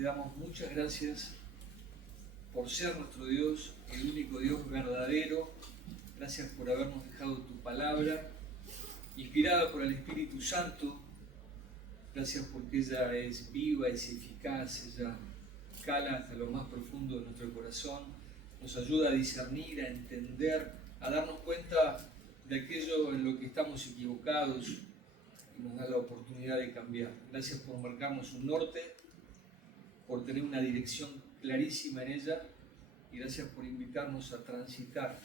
te damos muchas gracias por ser nuestro Dios, el único Dios verdadero. Gracias por habernos dejado tu palabra, inspirada por el Espíritu Santo. Gracias porque ella es viva, es eficaz, ella cala hasta lo más profundo de nuestro corazón, nos ayuda a discernir, a entender, a darnos cuenta de aquello en lo que estamos equivocados y nos da la oportunidad de cambiar. Gracias por marcarnos un norte, por tener una dirección clarísima en ella y gracias por invitarnos a transitar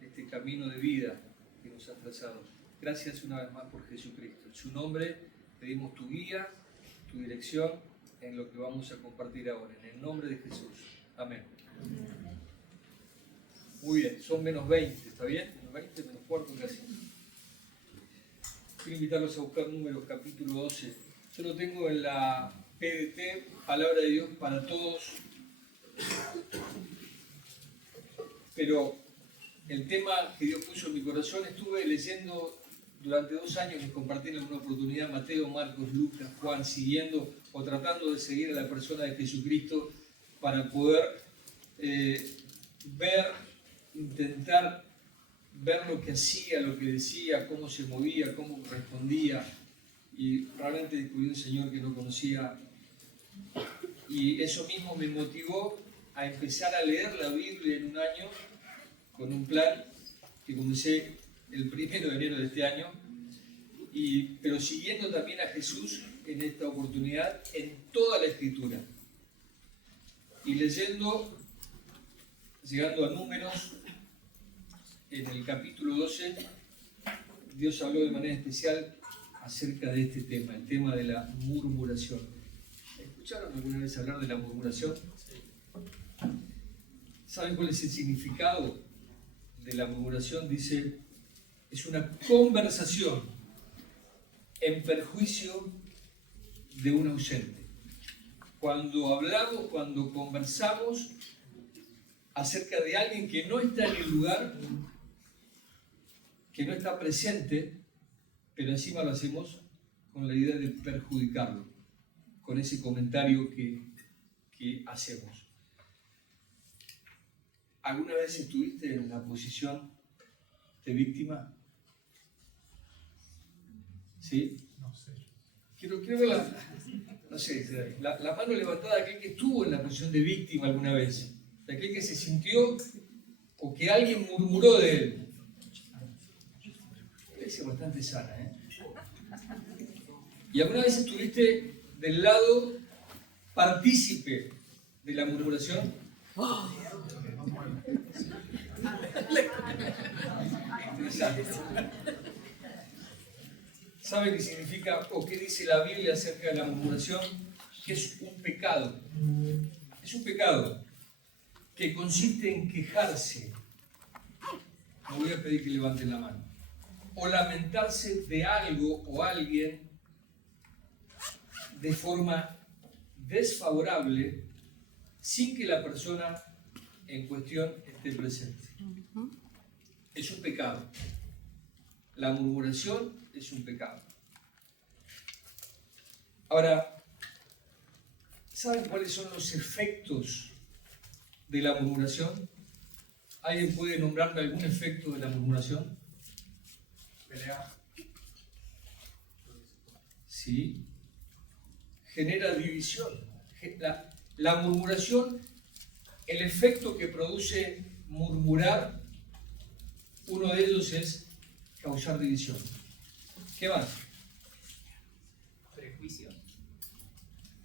este camino de vida que nos has trazado. Gracias una vez más por Jesucristo. En su nombre pedimos tu guía, tu dirección en lo que vamos a compartir ahora. En el nombre de Jesús. Amén. Muy bien, son menos 20, ¿está bien? Menos 20, menos cuarto casi. Quiero invitarlos a buscar Números capítulo 12. Yo lo tengo en la PDT, Palabra de Dios para Todos. Pero el tema que Dios puso en mi corazón, estuve leyendo durante 2 años, les compartí en alguna oportunidad Mateo, Marcos, Lucas, Juan, siguiendo o tratando de seguir a la persona de Jesucristo para poder intentar ver lo que hacía, lo que decía, cómo se movía, cómo respondía. Y realmente descubrí un Señor que no conocía. Y eso mismo me motivó a empezar a leer la Biblia en un año con un plan que comencé el 1 de enero de este año, pero siguiendo también a Jesús en esta oportunidad en toda la Escritura. Y leyendo, llegando a Números, en el capítulo 12, Dios habló de manera especial acerca de este tema, el tema de la murmuración. ¿Escucharon alguna vez hablar de la murmuración? ¿Saben cuál es el significado de la murmuración? Dice, es una conversación en perjuicio de un ausente. Cuando hablamos, cuando conversamos acerca de alguien que no está en el lugar, que no está presente, pero encima lo hacemos con la idea de perjudicarlo, con ese comentario que hacemos. ¿Alguna vez estuviste en la posición de víctima? ¿Sí? No sé. Quiero ver la mano levantada de aquel que estuvo en la posición de víctima alguna vez, de aquel que se sintió o que alguien murmuró de él. Parece bastante sana, ¿eh? ¿Y alguna vez estuviste del lado partícipe de la murmuración? Interesante. ¿Sabe qué significa o qué dice la Biblia acerca de la murmuración? Que es un pecado. Es un pecado que consiste en quejarse. Me voy a pedir que levanten la mano. O lamentarse de algo o alguien de forma desfavorable sin que la persona en cuestión esté presente. Es un pecado. La murmuración es un pecado. Ahora, ¿saben cuáles son los efectos de la murmuración? ¿Alguien puede nombrarme algún efecto de la murmuración? Pelea. Sí. Genera división. La murmuración, el efecto que produce murmurar, uno de ellos es causar división. ¿Qué más?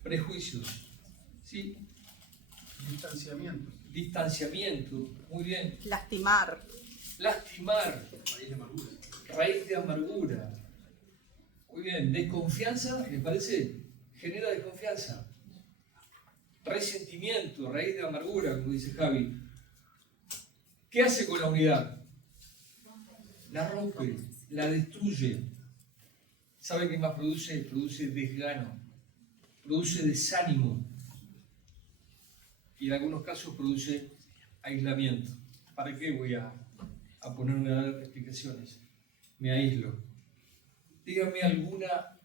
Prejuicios. ¿Sí? Distanciamiento. Muy bien. Lastimar. Raíz de amargura. Muy bien. Desconfianza, ¿les parece? Genera desconfianza. Resentimiento, raíz de amargura, como dice Javi. ¿Qué hace con la unidad? La rompe, la destruye. ¿Sabe qué más produce? Produce desgano, produce desánimo y en algunos casos produce aislamiento. ¿Para qué voy a ponerme a dar explicaciones? Me aíslo. Díganme alguna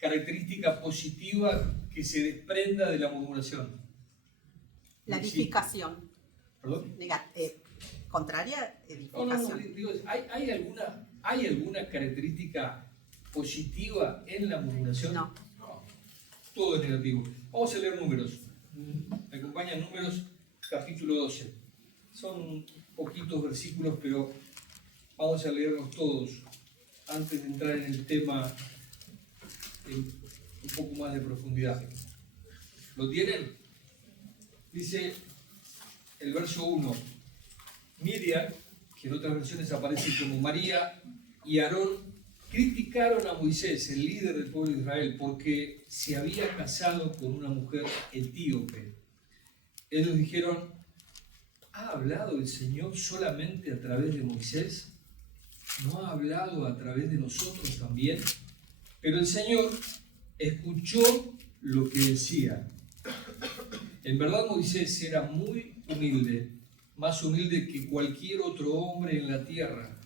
característica positiva que se desprenda de la murmuración? La edificación. ¿Perdón? Contraria, No, edificación. digo, ¿hay alguna característica positiva en la murmuración? No. No, todo es negativo. Vamos a leer Números. Me acompañan Números, capítulo 12. Son poquitos versículos, pero vamos a leerlos todos antes de entrar en el tema en un poco más de profundidad. ¿Lo tienen? Dice el verso 1. Miriam, que en otras versiones aparece como María, y Aarón criticaron a Moisés, el líder del pueblo de Israel, porque se había casado con una mujer etíope. Ellos dijeron: ¿ha hablado el Señor solamente a través de Moisés? ¿No ha hablado a través de nosotros también? Pero el Señor escuchó lo que decía. En verdad Moisés era muy humilde, más humilde que cualquier otro hombre en la tierra.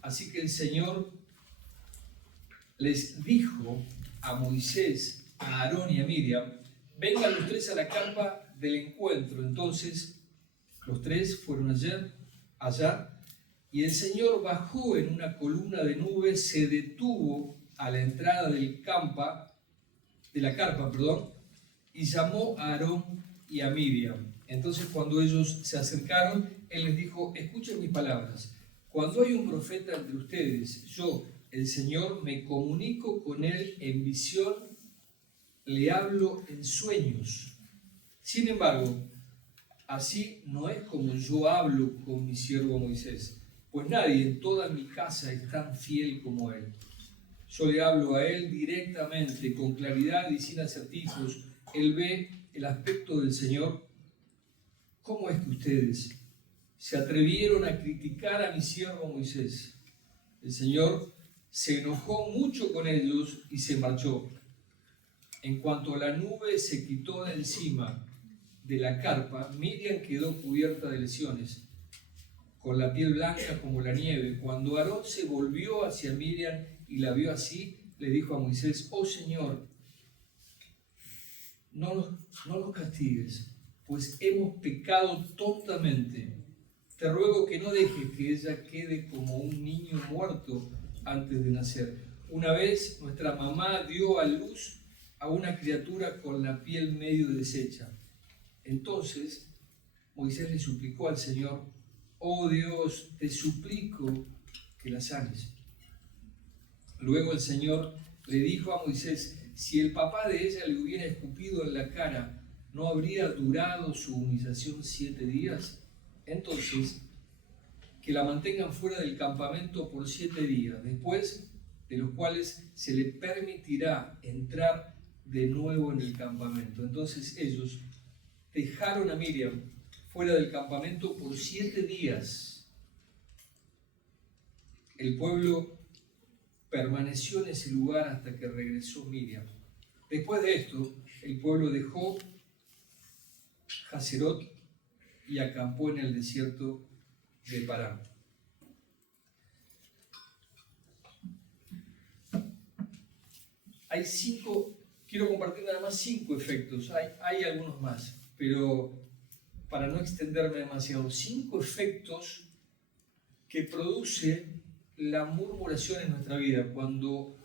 Así que el Señor les dijo a Moisés, a Aarón y a Miriam: vengan los tres a la carpa del encuentro. Entonces los tres fueron allá, y el Señor bajó en una columna de nube, se detuvo a la entrada de la carpa, y llamó a Aarón y a Miriam. Entonces cuando ellos se acercaron, él les dijo: escuchen mis palabras. Cuando hay un profeta entre ustedes, yo, el Señor, me comunico con él en visión, le hablo en sueños. Sin embargo, así no es como yo hablo con mi siervo Moisés, pues nadie en toda mi casa es tan fiel como él. Yo le hablo a él directamente, con claridad y sin acertijos. Él ve el aspecto del Señor. ¿Cómo es que ustedes se atrevieron a criticar a mi siervo Moisés? El Señor se enojó mucho con ellos y se marchó. En cuanto la nube se quitó de encima de la carpa, Miriam quedó cubierta de lesiones, con la piel blanca como la nieve. Cuando Aarón se volvió hacia Miriam y la vio así, le dijo a Moisés: oh Señor, no nos castigues, pues hemos pecado tontamente. Te ruego que no dejes que ella quede como un niño muerto antes de nacer. Una vez nuestra mamá dio a luz a una criatura con la piel medio deshecha. Entonces Moisés le suplicó al Señor: oh Dios, te suplico que la sanes. Luego el Señor le dijo a Moisés: si el papá de ella le hubiera escupido en la cara, ¿no habría durado su humillación 7 días? Entonces, que la mantengan fuera del campamento por 7 días, después de los cuales se le permitirá entrar de nuevo en el campamento. Entonces ellos dejaron a Miriam fuera del campamento por 7 días. El pueblo permaneció en ese lugar hasta que regresó Miriam. Después de esto, el pueblo dejó Haserot y acampó en el desierto de Parán. Quiero compartir nada más 5 efectos. Hay algunos más, pero para no extenderme demasiado, 5 efectos que produce la murmuración en nuestra vida cuando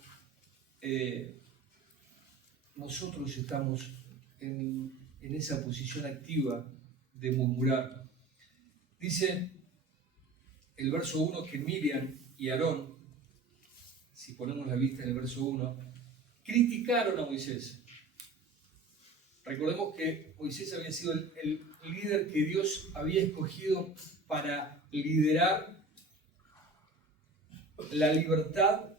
nosotros estamos en esa posición activa de murmurar. Dice el verso 1 que Miriam y Aarón, si ponemos la vista en el verso 1, criticaron a Moisés. Recordemos que Moisés había sido el líder que Dios había escogido para liderar la libertad,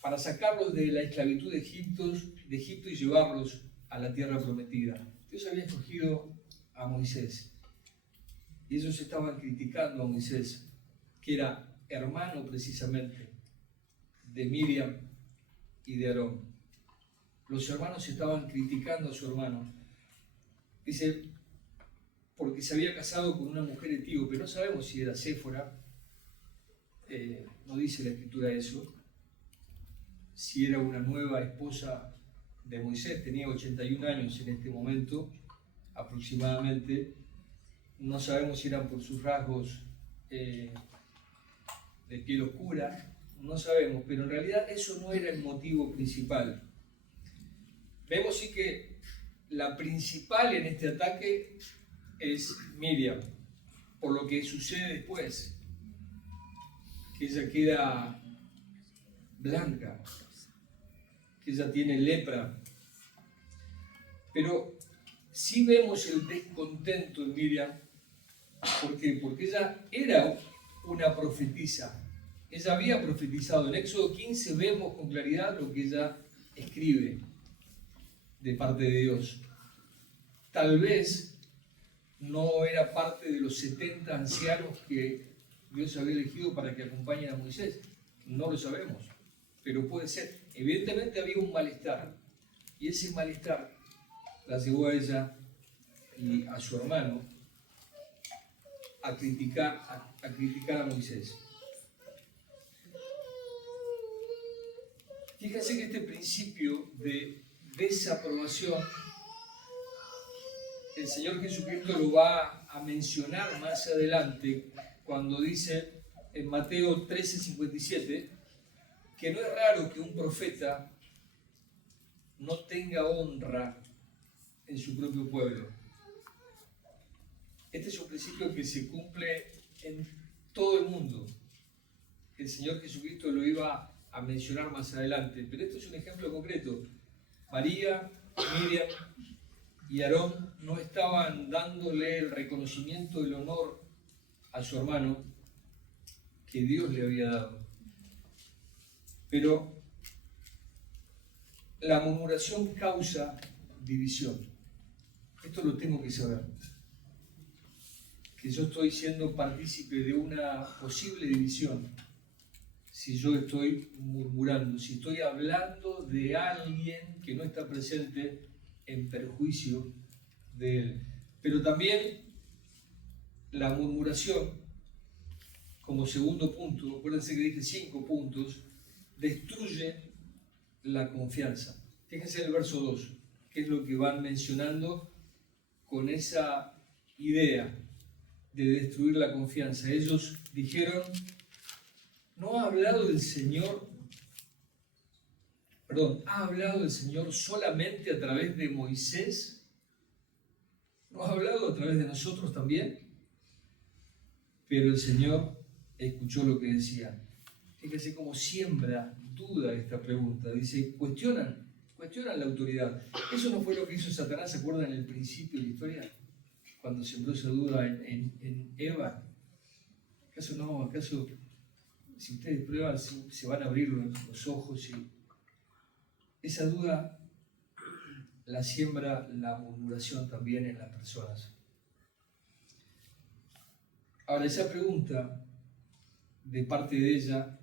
para sacarlos de la esclavitud de Egipto y llevarlos a la tierra prometida. Dios había escogido a Moisés y ellos estaban criticando a Moisés, que era hermano precisamente de Miriam y de Aarón. Los hermanos estaban criticando a su hermano. Dice, porque se había casado con una mujer etíope. No sabemos si era Séfora, no dice la escritura eso. si era una nueva esposa de Moisés, tenía 81 años en este momento aproximadamente. No sabemos si eran por sus rasgos de piel oscura, no sabemos, pero en realidad eso no era el motivo principal. Vemos sí que la principal en este ataque es Miriam, por lo que sucede después, que ella queda blanca, que ella tiene lepra. Pero sí vemos el descontento en Miriam. ¿Por qué? Porque ella era una profetisa. Ella había profetizado. En Éxodo 15 vemos con claridad lo que ella escribe de parte de Dios. Tal vez no era parte de los 70 ancianos que Dios había elegido para que acompañen a Moisés. No lo sabemos, pero puede ser. Evidentemente había un malestar, y ese malestar la llevó a ella y a su hermano a criticar a Moisés. Fíjense que este principio de desaprobación, el Señor Jesucristo lo va a mencionar más adelante cuando dice en Mateo 13:57 que no es raro que un profeta no tenga honra en su propio pueblo. Este es un principio que se cumple en todo el mundo. El Señor Jesucristo lo iba a mencionar más adelante, pero esto es un ejemplo concreto. María, Miriam y Aarón no estaban dándole el reconocimiento, el honor a su hermano que Dios le había dado. Pero la murmuración causa división. Esto lo tengo que saber. Que yo estoy siendo partícipe de una posible división si yo estoy murmurando, si estoy hablando de alguien que no está presente en perjuicio de él. Pero también la murmuración, como segundo punto, acuérdense que dije 5 puntos, destruye la confianza. Fíjense en el verso 2, que es lo que van mencionando con esa idea de destruir la confianza. Ellos dijeron, ¿ha hablado el Señor solamente a través de Moisés? ¿No ha hablado a través de nosotros también? Pero el Señor escuchó lo que decían. Fíjense cómo siembra duda esta pregunta. Dice, cuestionan la autoridad. Eso no fue lo que hizo Satanás, ¿se acuerdan en el principio de la historia? Cuando sembró esa duda en Eva. ¿Acaso si ustedes prueban se van a abrir los ojos? Y esa duda la siembra la murmuración también en las personas. Ahora, esa pregunta de parte de ella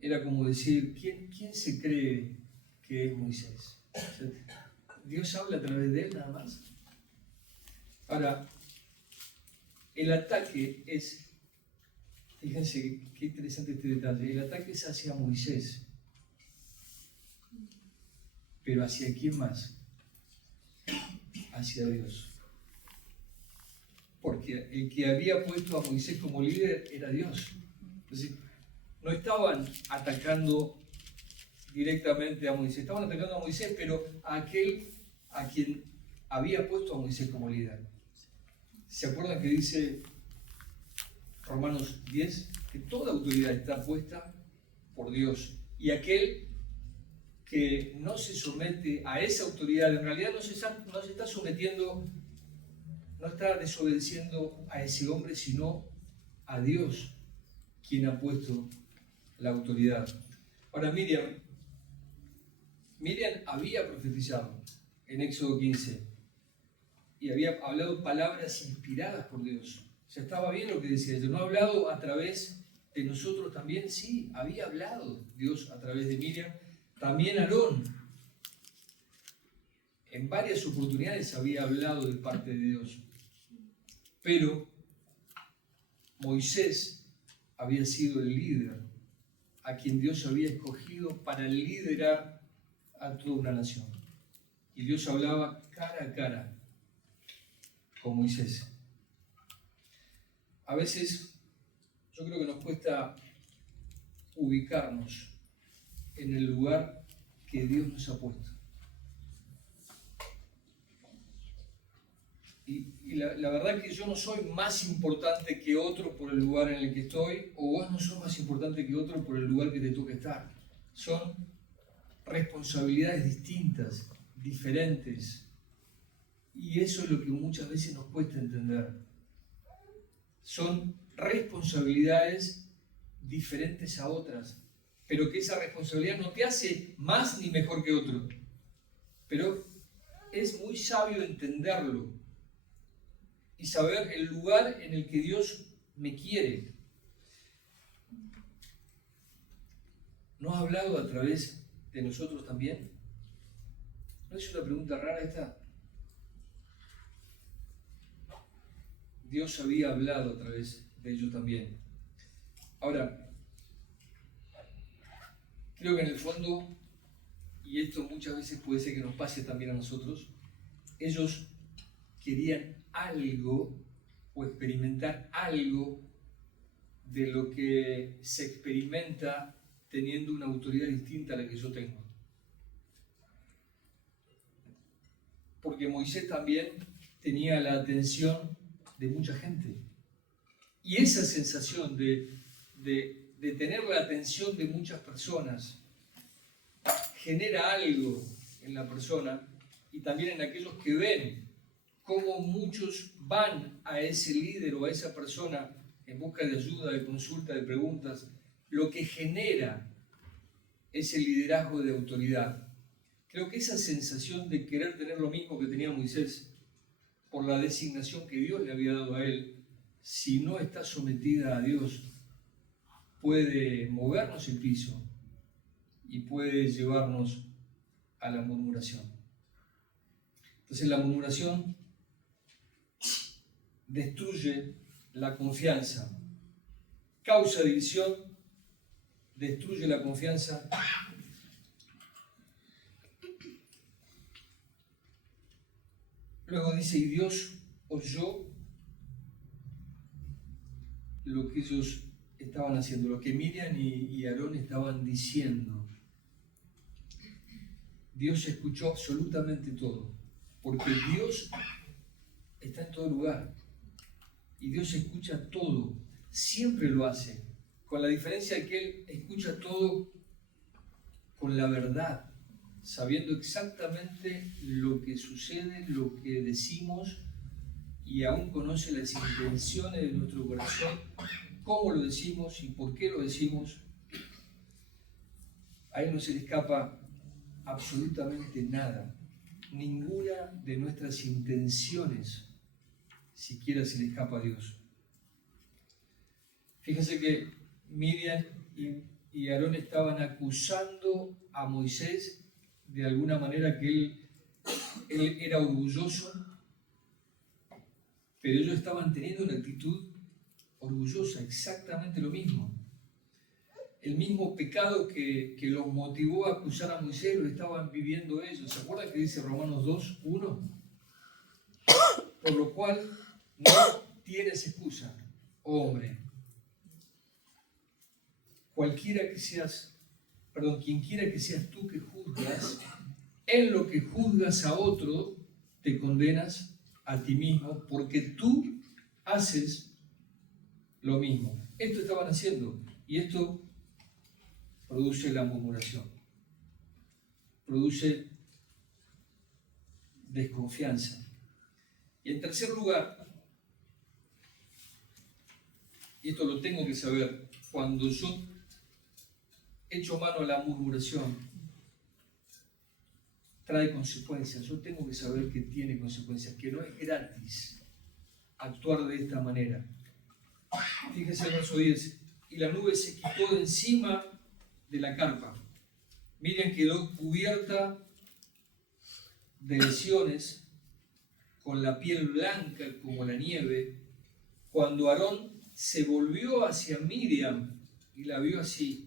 era como decir, ¿quién se cree que es Moisés? O sea, ¿Dios habla a través de él nada más? Ahora, el ataque es, fíjense qué interesante este detalle, el ataque es hacia Moisés. Pero ¿hacia quién más? Hacia Dios. Porque el que había puesto a Moisés como líder era Dios. Entonces, no estaban atacando directamente a Moisés, estaban atacando a Moisés, pero a aquel a quien había puesto a Moisés como líder. ¿Se acuerdan que dice Romanos 10? Que toda autoridad está puesta por Dios. Y aquel que no se somete a esa autoridad, en realidad no se está sometiendo, no está desobedeciendo a ese hombre, sino a Dios, quien ha puesto la autoridad. Ahora Miriam había profetizado en Éxodo 15 y había hablado palabras inspiradas por Dios. O sea, estaba bien lo que decía ella. ¿No ha hablado a través de nosotros también? Sí, había hablado Dios a través de Miriam. También Aarón, en varias oportunidades había hablado de parte de Dios. Pero Moisés había sido el líder a quien Dios había escogido para liderar a toda una nación. Y Dios hablaba cara a cara con Moisés. A veces yo creo que nos cuesta ubicarnos en el lugar que Dios nos ha puesto. Y la verdad que yo no soy más importante que otro por el lugar en el que estoy, o vos no sos más importante que otro por el lugar que te toca estar. Son responsabilidades distintas, diferentes. Y eso es lo que muchas veces nos cuesta entender. Son responsabilidades diferentes a otras, pero que esa responsabilidad no te hace más ni mejor que otro. Pero es muy sabio entenderlo y saber el lugar en el que Dios me quiere. ¿No ha hablado a través de nosotros también? ¿No es una pregunta rara esta? Dios había hablado a través de ellos también. Ahora, creo que en el fondo, y esto muchas veces puede ser que nos pase también a nosotros, ellos querían algo o experimentar algo de lo que se experimenta teniendo una autoridad distinta a la que yo tengo. Porque Moisés también tenía la atención de mucha gente. Y esa sensación de tener la atención de muchas personas genera algo en la persona y también en aquellos que ven cómo muchos van a ese líder o a esa persona en busca de ayuda, de consulta, de preguntas, lo que genera ese liderazgo de autoridad. Creo que esa sensación de querer tener lo mismo que tenía Moisés por la designación que Dios le había dado a él, si no está sometida a Dios, puede movernos el piso y puede llevarnos a la murmuración. Entonces la murmuración destruye la confianza, causa división, destruye la confianza. Luego dice, y Dios oyó lo que ellos estaban haciendo, lo que Miriam y Aarón estaban diciendo. Dios escuchó absolutamente todo, porque Dios está en todo lugar y Dios escucha todo, siempre lo hace, con la diferencia de que Él escucha todo con la verdad, sabiendo exactamente lo que sucede, lo que decimos, y aún conoce las intenciones de nuestro corazón, cómo lo decimos y por qué lo decimos. A Él no se le escapa absolutamente nada, ninguna de nuestras intenciones siquiera se le escapa a Dios. Fíjense que Miriam y Aarón estaban acusando a Moisés de alguna manera que él era orgulloso, pero ellos estaban teniendo una actitud orgullosa, exactamente lo mismo. El mismo pecado que los motivó a acusar a Moisés lo estaban viviendo ellos. ¿Se acuerdan que dice Romanos 2:1? Por lo cual no tienes excusa, hombre. Quien quiera que seas tú que juzgas, en lo que juzgas a otro, te condenas a ti mismo, porque tú haces lo mismo. Esto estaban haciendo, y esto produce la murmuración, produce desconfianza. Y en tercer lugar, y esto lo tengo que saber, cuando yo echo mano a la murmuración, trae consecuencias. Yo tengo que saber que tiene consecuencias, que no es gratis actuar de esta manera. Fíjense el verso 10. Y la nube se quitó de encima de la carpa. Miriam quedó cubierta de lesiones, con la piel blanca como la nieve. Cuando Aarón se volvió hacia Miriam y la vio así,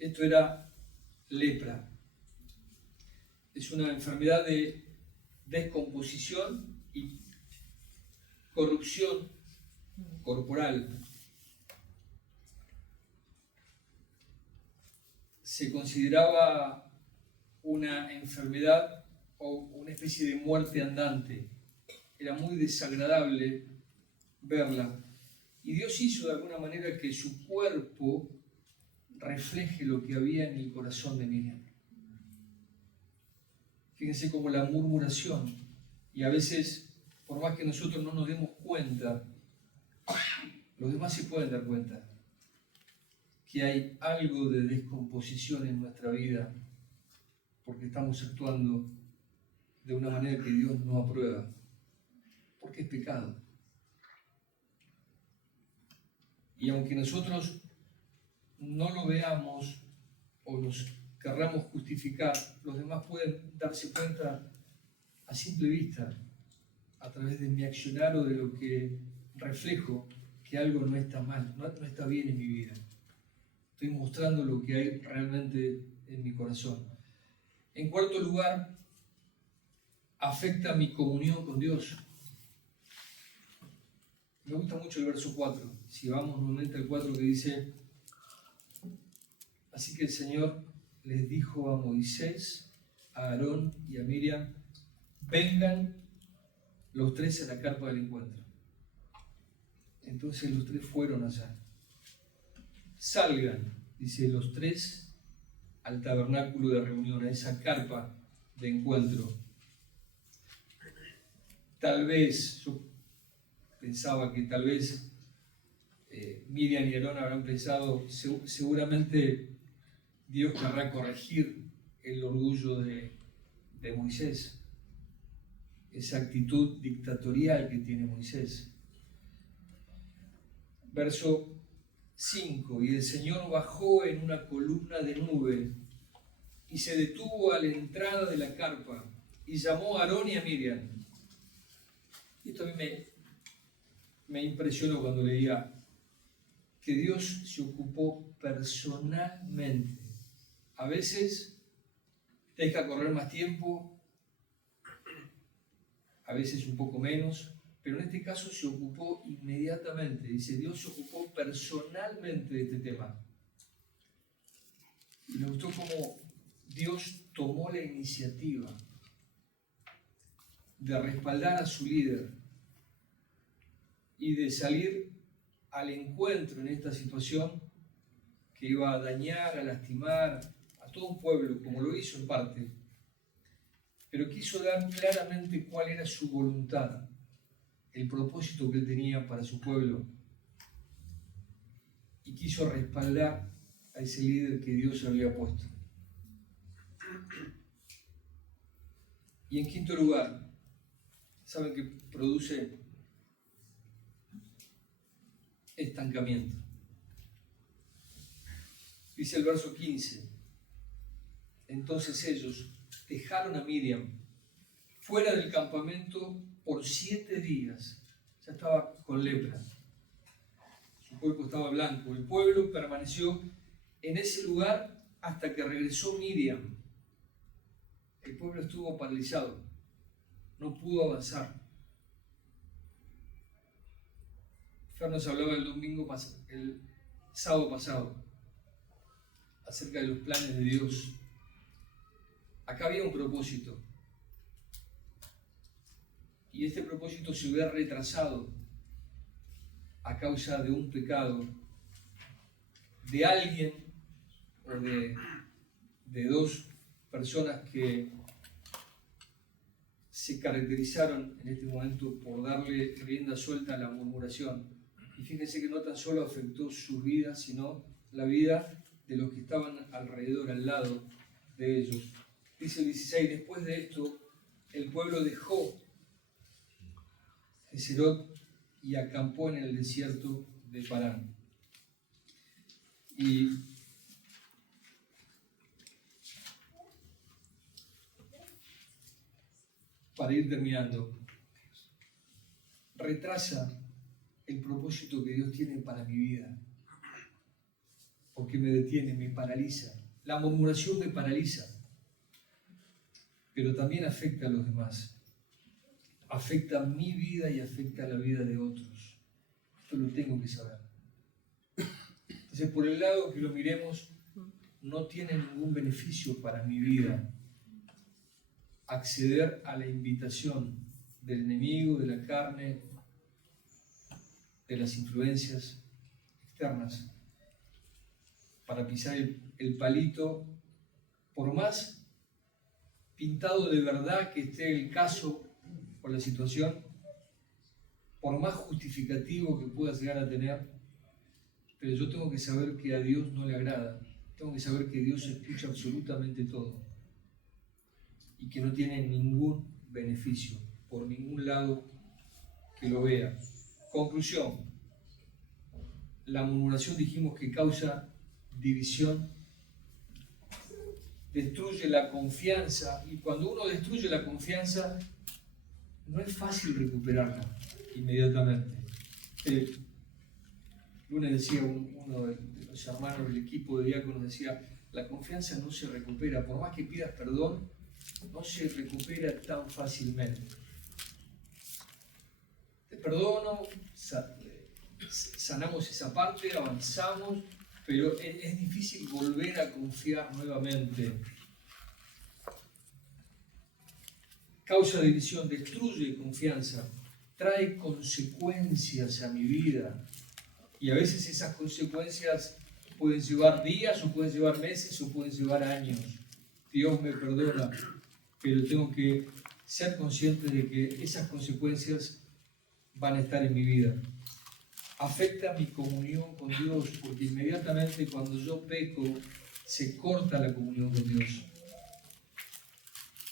Esto era lepra. Es una enfermedad de descomposición y corrupción corporal. Se consideraba una enfermedad o una especie de muerte andante. Era muy desagradable verla. Y Dios hizo de alguna manera que su cuerpo refleje lo que había en el corazón de Miriam. Fíjense como la murmuración, y a veces, por más que nosotros no nos demos cuenta, los demás se pueden dar cuenta que hay algo de descomposición en nuestra vida porque estamos actuando de una manera que Dios no aprueba, porque es pecado. Y aunque nosotros no lo veamos o nos querramos justificar, los demás pueden darse cuenta a simple vista, a través de mi accionar o de lo que reflejo, que algo no está mal, no está bien en mi vida. Estoy mostrando lo que hay realmente en mi corazón. En cuarto lugar, afecta mi comunión con Dios. Me gusta mucho el verso 4. Si vamos nuevamente al 4 que dice: así que el Señor les dijo a Moisés, a Aarón y a Miriam: vengan los tres a la carpa del encuentro. Entonces los tres fueron allá. Salgan, dice, los tres al tabernáculo de reunión, a esa carpa de encuentro. Tal vez, yo pensaba que tal vez Miriam y Aarón habrán pensado, seguramente Dios querrá corregir el orgullo de Moisés, esa actitud dictatorial que tiene Moisés. Verso 5: y el Señor bajó en una columna de nube y se detuvo a la entrada de la carpa y llamó a Aarón y a Miriam. Y esto a mí me impresionó cuando leía que Dios se ocupó personalmente. A veces deja correr más tiempo, a veces un poco menos, pero en este caso se ocupó inmediatamente. Dice, Dios se ocupó personalmente de este tema. Y me gustó cómo Dios tomó la iniciativa de respaldar a su líder y de salir al encuentro en esta situación que iba a dañar, a lastimar a todo un pueblo, como lo hizo en parte, pero quiso dar claramente cuál era su voluntad, el propósito que él tenía para su pueblo, y quiso respaldar a ese líder que Dios había puesto. Y en quinto lugar, ¿saben qué produce? Estancamiento. Dice el verso 15: entonces ellos dejaron a Miriam fuera del campamento por 7 días. Ya estaba con lepra, su cuerpo estaba blanco. El pueblo permaneció en ese lugar hasta que regresó Miriam. El pueblo estuvo paralizado, no pudo avanzar. Fer nos hablaba el sábado pasado acerca de los planes de Dios. Acá había un propósito, y este propósito se ve retrasado a causa de un pecado de alguien o de dos personas que se caracterizaron en este momento por darle rienda suelta a la murmuración. Y fíjense que no tan solo afectó su vida, sino la vida de los que estaban alrededor, al lado de ellos. Dice el 16: después de esto, el pueblo dejó Geserot y acampó en el desierto de Parán. Y para ir terminando, retrasa el propósito que Dios tiene para mi vida. porque me detiene, me paraliza. La murmuración me paraliza, pero también afecta a los demás. Afecta mi vida y afecta la vida de otros. Esto lo tengo que saber. Entonces, por el lado que lo miremos, no tiene ningún beneficio para mi vida acceder a la invitación del enemigo, de la carne, de las influencias externas, para pisar el palito, por más pintado de verdad que esté el caso o la situación, por más justificativo que pueda llegar a tener, pero yo tengo que saber que a Dios no le agrada, tengo que saber que Dios escucha absolutamente todo y que no tiene ningún beneficio por ningún lado que lo vea. Conclusión: la murmuración dijimos que causa división, destruye la confianza, y cuando uno destruye la confianza no es fácil recuperarla inmediatamente. El lunes decía uno de los hermanos del equipo de diáconos, decía, la confianza no se recupera, por más que pidas perdón, no se recupera tan fácilmente. Te perdono, sanamos esa parte, avanzamos, pero es difícil volver a confiar nuevamente. Causa división, destruye confianza, trae consecuencias a mi vida. Y a veces esas consecuencias pueden llevar días, o pueden llevar meses, o pueden llevar años. Dios me perdona, pero tengo que ser consciente de que esas consecuencias van a estar en mi vida. Afecta mi comunión con Dios, porque inmediatamente cuando yo peco, se corta la comunión con Dios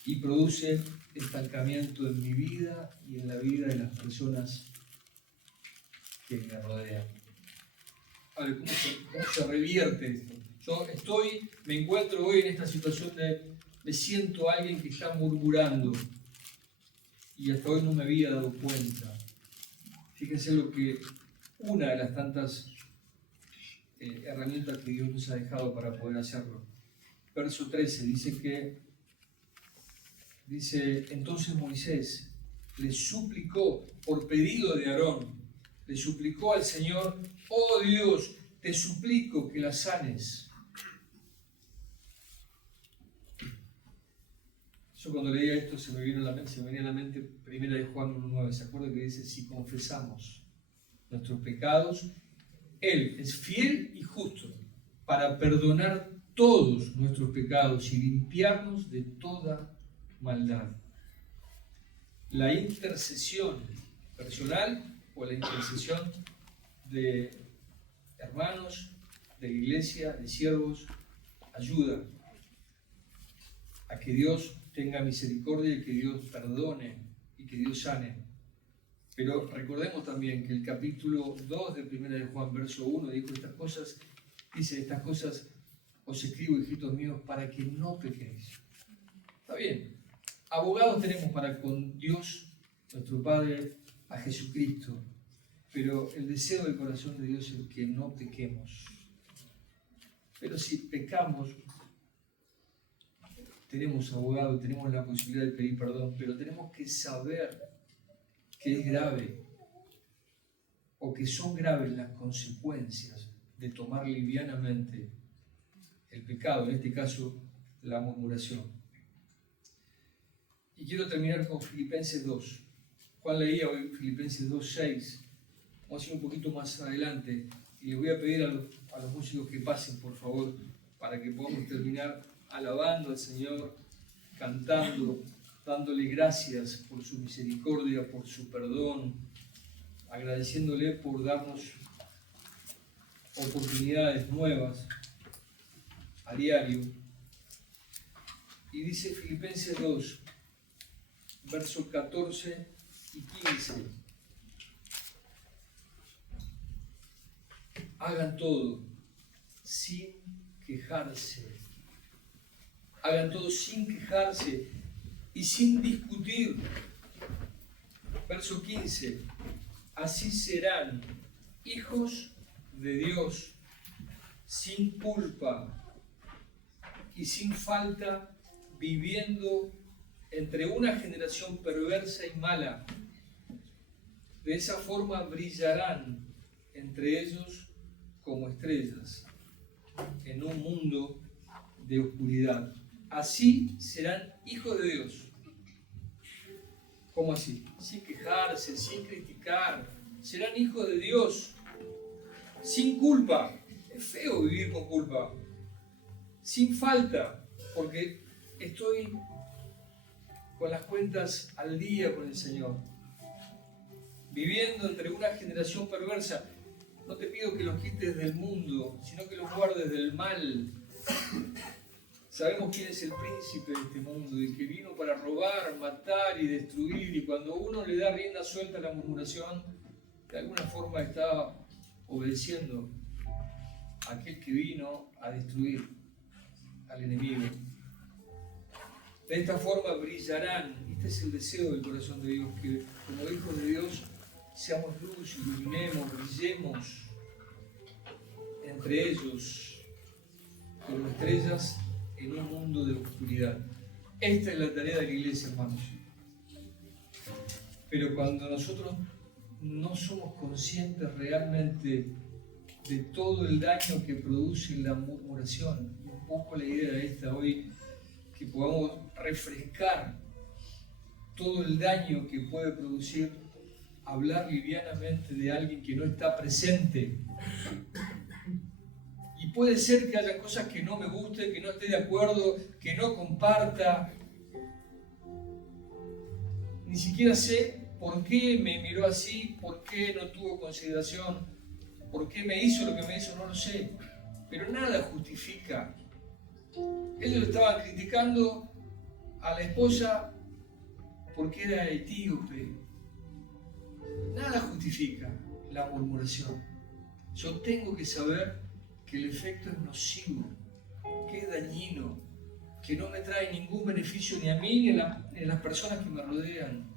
y produce estancamiento en mi vida y en la vida de las personas que me rodean. A ver, ¿cómo se revierte esto? Yo me encuentro hoy en esta situación me siento alguien que está murmurando y hasta hoy no me había dado cuenta. Fíjense una de las tantas herramientas que Dios nos ha dejado para poder hacerlo. Verso 13 dice, entonces Moisés le suplicó, por pedido de Aarón, le suplicó al Señor, oh Dios, te suplico que la sanes. Yo cuando leía esto se me venía a la mente primera de Juan 1:9. ¿Se acuerdan que dice, si confesamos nuestros pecados, Él es fiel y justo para perdonar todos nuestros pecados y limpiarnos de toda maldad? La intercesión personal o la intercesión de hermanos, de iglesia, de siervos, ayuda a que Dios tenga misericordia y que Dios perdone y que Dios sane. Pero recordemos también que el capítulo 2 de 1 de Juan, verso 1, estas cosas os escribo, hijitos míos, para que no pequéis. Está bien, abogados tenemos para con Dios, nuestro Padre, a Jesucristo, pero el deseo del corazón de Dios es que no pequemos. Pero si pecamos, tenemos abogado, tenemos la posibilidad de pedir perdón, pero tenemos que saber que es grave o que son graves las consecuencias de tomar livianamente el pecado, en este caso la murmuración. Y quiero terminar con Filipenses 2. Juan leía hoy Filipenses 2:6. Vamos a ir un poquito más adelante y les voy a pedir a los músicos que pasen, por favor, para que podamos terminar alabando al Señor, cantando, dándole gracias por su misericordia, por su perdón, agradeciéndole por darnos oportunidades nuevas a diario. Y dice Filipenses 2, versos 14 y 15. Hagan todo sin quejarse. Hagan todo sin quejarse y sin discutir. Verso 15. Así serán hijos de Dios, sin culpa y sin falta, viviendo entre una generación perversa y mala. De esa forma brillarán entre ellos como estrellas en un mundo de oscuridad. Así serán hijos de Dios. ¿Cómo así? Sin quejarse, sin criticar. Serán hijos de Dios, sin culpa. Es feo vivir con culpa. Sin falta, porque estoy con las cuentas al día con el Señor. Viviendo entre una generación perversa. No te pido que los quites del mundo, sino que los guardes del mal. Sabemos quién es el príncipe de este mundo y que vino para robar, matar y destruir. Y cuando uno le da rienda suelta a la murmuración, de alguna forma está obedeciendo a aquel que vino a destruir, al enemigo. De esta forma brillarán. Este es el deseo del corazón de Dios, que como hijos de Dios seamos luz, iluminemos, brillemos entre ellos como estrellas en un mundo de oscuridad. Esta es la tarea de la iglesia, hermanos. Pero cuando nosotros no somos conscientes realmente de todo el daño que produce la murmuración, un poco la idea de esta hoy, que podamos refrescar todo el daño que puede producir hablar livianamente de alguien que no está presente. Y puede ser que haya cosas que no me gusten, que no esté de acuerdo, que no comparta. Ni siquiera sé por qué me miró así, por qué no tuvo consideración, por qué me hizo lo que me hizo, no lo sé. Pero nada justifica. Ellos estaban criticando a la esposa porque era etíope. Nada justifica la murmuración. Yo tengo que saber que el efecto es nocivo, que es dañino, que no me trae ningún beneficio ni a mí ni a las personas que me rodean.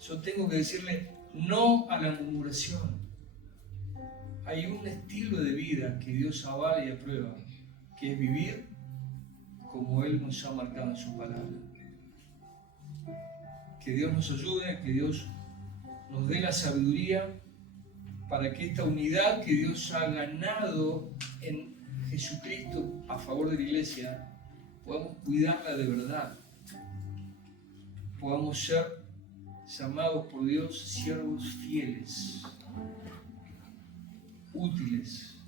Yo tengo que decirle no a la murmuración. Hay un estilo de vida que Dios avala y aprueba, que es vivir como Él nos ha marcado en su palabra. Que Dios nos ayude, que Dios nos dé la sabiduría para que esta unidad que Dios ha ganado en Jesucristo a favor de la iglesia, podamos cuidarla de verdad. Podamos ser llamados por Dios siervos fieles, útiles,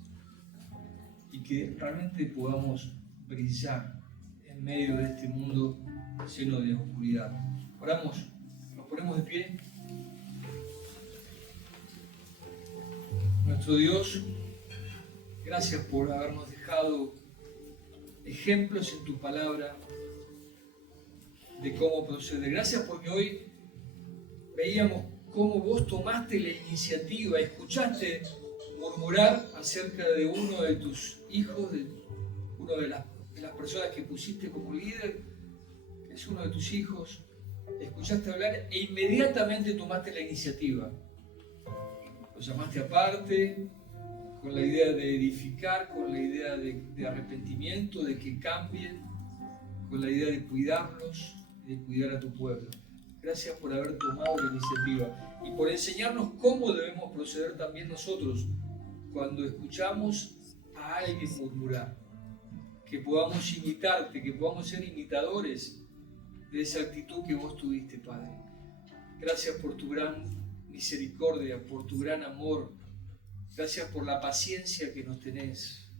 y que realmente podamos brillar en medio de este mundo lleno de oscuridad. Oramos, nos ponemos de pie. Nuestro Dios, gracias por habernos dejado ejemplos en tu palabra de cómo proceder. Gracias porque hoy veíamos cómo vos tomaste la iniciativa, escuchaste murmurar acerca de uno de tus hijos, de una de las personas que pusiste como líder, que es uno de tus hijos. Escuchaste hablar e inmediatamente tomaste la iniciativa. Lo llamaste aparte, con la idea de edificar, con la idea de arrepentimiento, de que cambien, con la idea de cuidarlos, de cuidar a tu pueblo. Gracias por haber tomado la iniciativa y por enseñarnos cómo debemos proceder también nosotros cuando escuchamos a alguien murmurar. Que podamos imitarte, que podamos ser imitadores de esa actitud que vos tuviste, Padre. Gracias por tu gran misericordia, por tu gran amor. Gracias por la paciencia que nos tenés.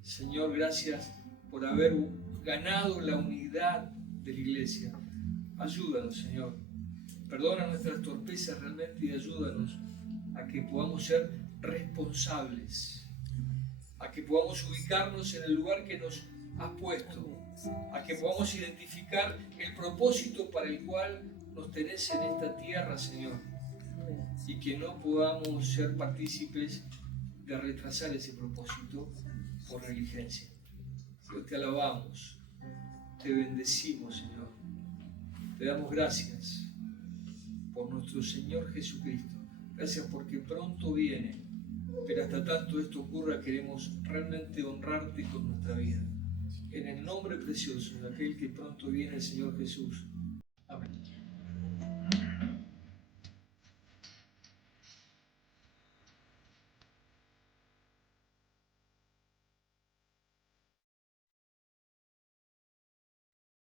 Señor, gracias por haber ganado la unidad de la iglesia. Ayúdanos, Señor. Perdona nuestras torpezas realmente y ayúdanos a que podamos ser responsables, a que podamos ubicarnos en el lugar que nos has puesto, a que podamos identificar el propósito para el cual nos tenés en esta tierra, Señor, y que no podamos ser partícipes de retrasar ese propósito por negligencia. Dios, te alabamos, te bendecimos, Señor, te damos gracias por nuestro Señor Jesucristo. Gracias porque pronto viene pero hasta tanto esto ocurra queremos realmente honrarte con nuestra vida. En el nombre precioso de aquel que pronto viene, el Señor Jesús,